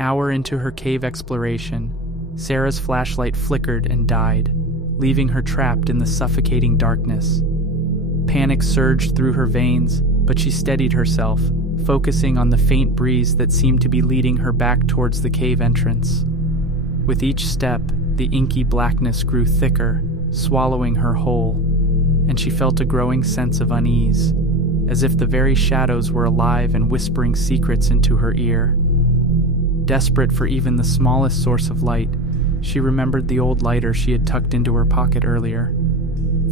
hour into her cave exploration, Sarah's flashlight flickered and died, leaving her trapped in the suffocating darkness. Panic surged through her veins, but she steadied herself, focusing on the faint breeze that seemed to be leading her back towards the cave entrance. With each step, the inky blackness grew thicker, swallowing her whole, and she felt a growing sense of unease, as if the very shadows were alive and whispering secrets into her ear. Desperate for even the smallest source of light, she remembered the old lighter she had tucked into her pocket earlier.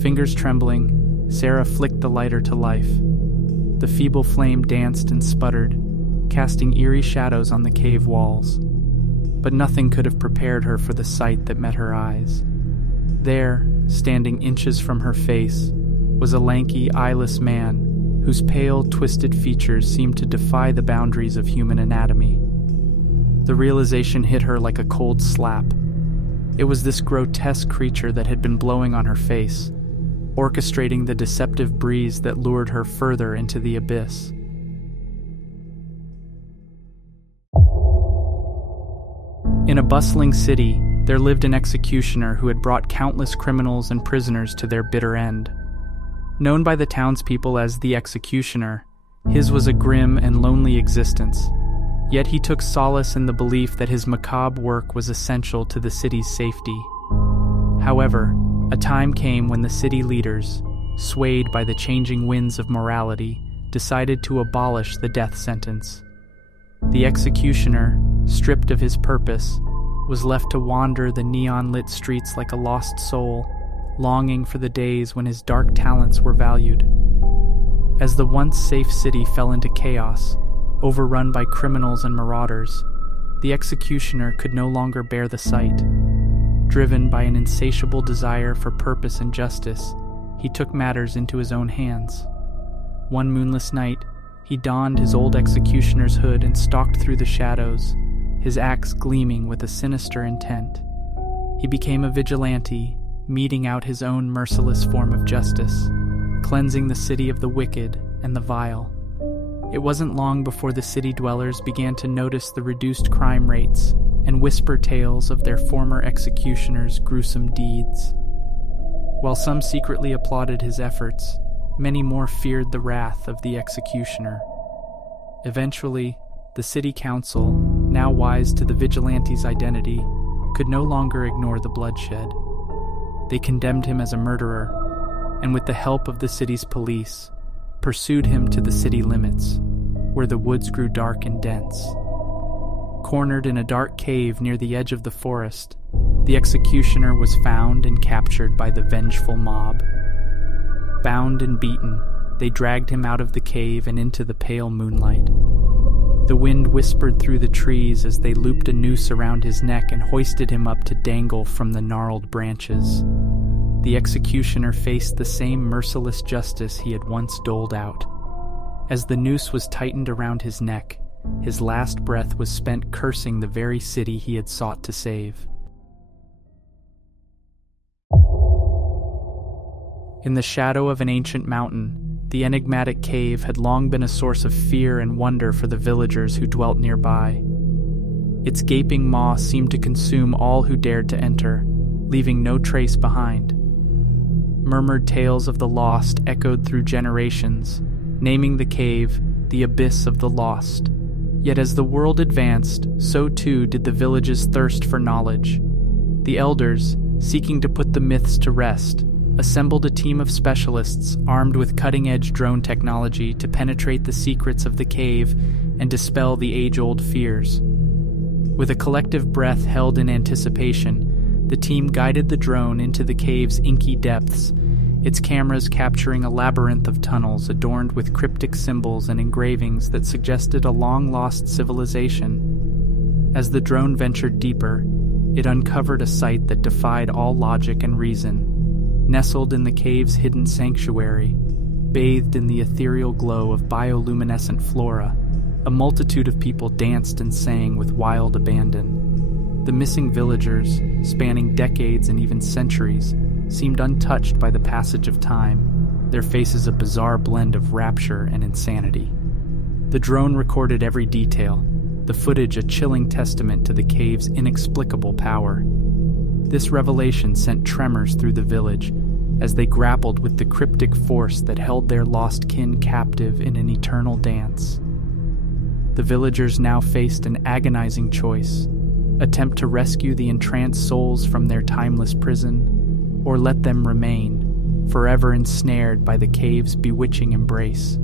Fingers trembling, Sarah flicked the lighter to life. The feeble flame danced and sputtered, casting eerie shadows on the cave walls. But nothing could have prepared her for the sight that met her eyes. There, standing inches from her face, was a lanky, eyeless man whose pale, twisted features seemed to defy the boundaries of human anatomy. The realization hit her like a cold slap. It was this grotesque creature that had been blowing on her face, orchestrating the deceptive breeze that lured her further into the abyss. In a bustling city, there lived an executioner who had brought countless criminals and prisoners to their bitter end. Known by the townspeople as the Executioner, his was a grim and lonely existence, yet he took solace in the belief that his macabre work was essential to the city's safety. However, a time came when the city leaders, swayed by the changing winds of morality, decided to abolish the death sentence. The Executioner, stripped of his purpose, was left to wander the neon-lit streets like a lost soul, longing for the days when his dark talents were valued. As the once safe city fell into chaos, overrun by criminals and marauders, the Executioner could no longer bear the sight. Driven by an insatiable desire for purpose and justice, he took matters into his own hands. One moonless night, he donned his old executioner's hood and stalked through the shadows, his axe gleaming with a sinister intent. He became a vigilante, meting out his own merciless form of justice, cleansing the city of the wicked and the vile. It wasn't long before the city dwellers began to notice the reduced crime rates and whisper tales of their former executioner's gruesome deeds. While some secretly applauded his efforts, many more feared the wrath of the executioner. Eventually, the city council, now wise to the vigilante's identity, could no longer ignore the bloodshed. They condemned him as a murderer, and with the help of the city's police, pursued him to the city limits, where the woods grew dark and dense. Cornered in a dark cave near the edge of the forest, the executioner was found and captured by the vengeful mob. Bound and beaten, they dragged him out of the cave and into the pale moonlight. The wind whispered through the trees as they looped a noose around his neck and hoisted him up to dangle from the gnarled branches. The executioner faced the same merciless justice he had once doled out. As the noose was tightened around his neck, his last breath was spent cursing the very city he had sought to save. In the shadow of an ancient mountain, the enigmatic cave had long been a source of fear and wonder for the villagers who dwelt nearby. Its gaping maw seemed to consume all who dared to enter, leaving no trace behind. Murmured tales of the lost echoed through generations, naming the cave the Abyss of the Lost. Yet as the world advanced, so too did the village's thirst for knowledge. The elders, seeking to put the myths to rest, assembled a team of specialists armed with cutting-edge drone technology to penetrate the secrets of the cave and dispel the age-old fears. With a collective breath held in anticipation, the team guided the drone into the cave's inky depths, its cameras capturing a labyrinth of tunnels adorned with cryptic symbols and engravings that suggested a long-lost civilization. As the drone ventured deeper, it uncovered a sight that defied all logic and reason. Nestled in the cave's hidden sanctuary, bathed in the ethereal glow of bioluminescent flora, a multitude of people danced and sang with wild abandon. The missing villagers, spanning decades and even centuries, seemed untouched by the passage of time, their faces a bizarre blend of rapture and insanity. The drone recorded every detail, the footage a chilling testament to the cave's inexplicable power. This revelation sent tremors through the village as they grappled with the cryptic force that held their lost kin captive in an eternal dance. The villagers now faced an agonizing choice: attempt to rescue the entranced souls from their timeless prison, or let them remain, forever ensnared by the cave's bewitching embrace.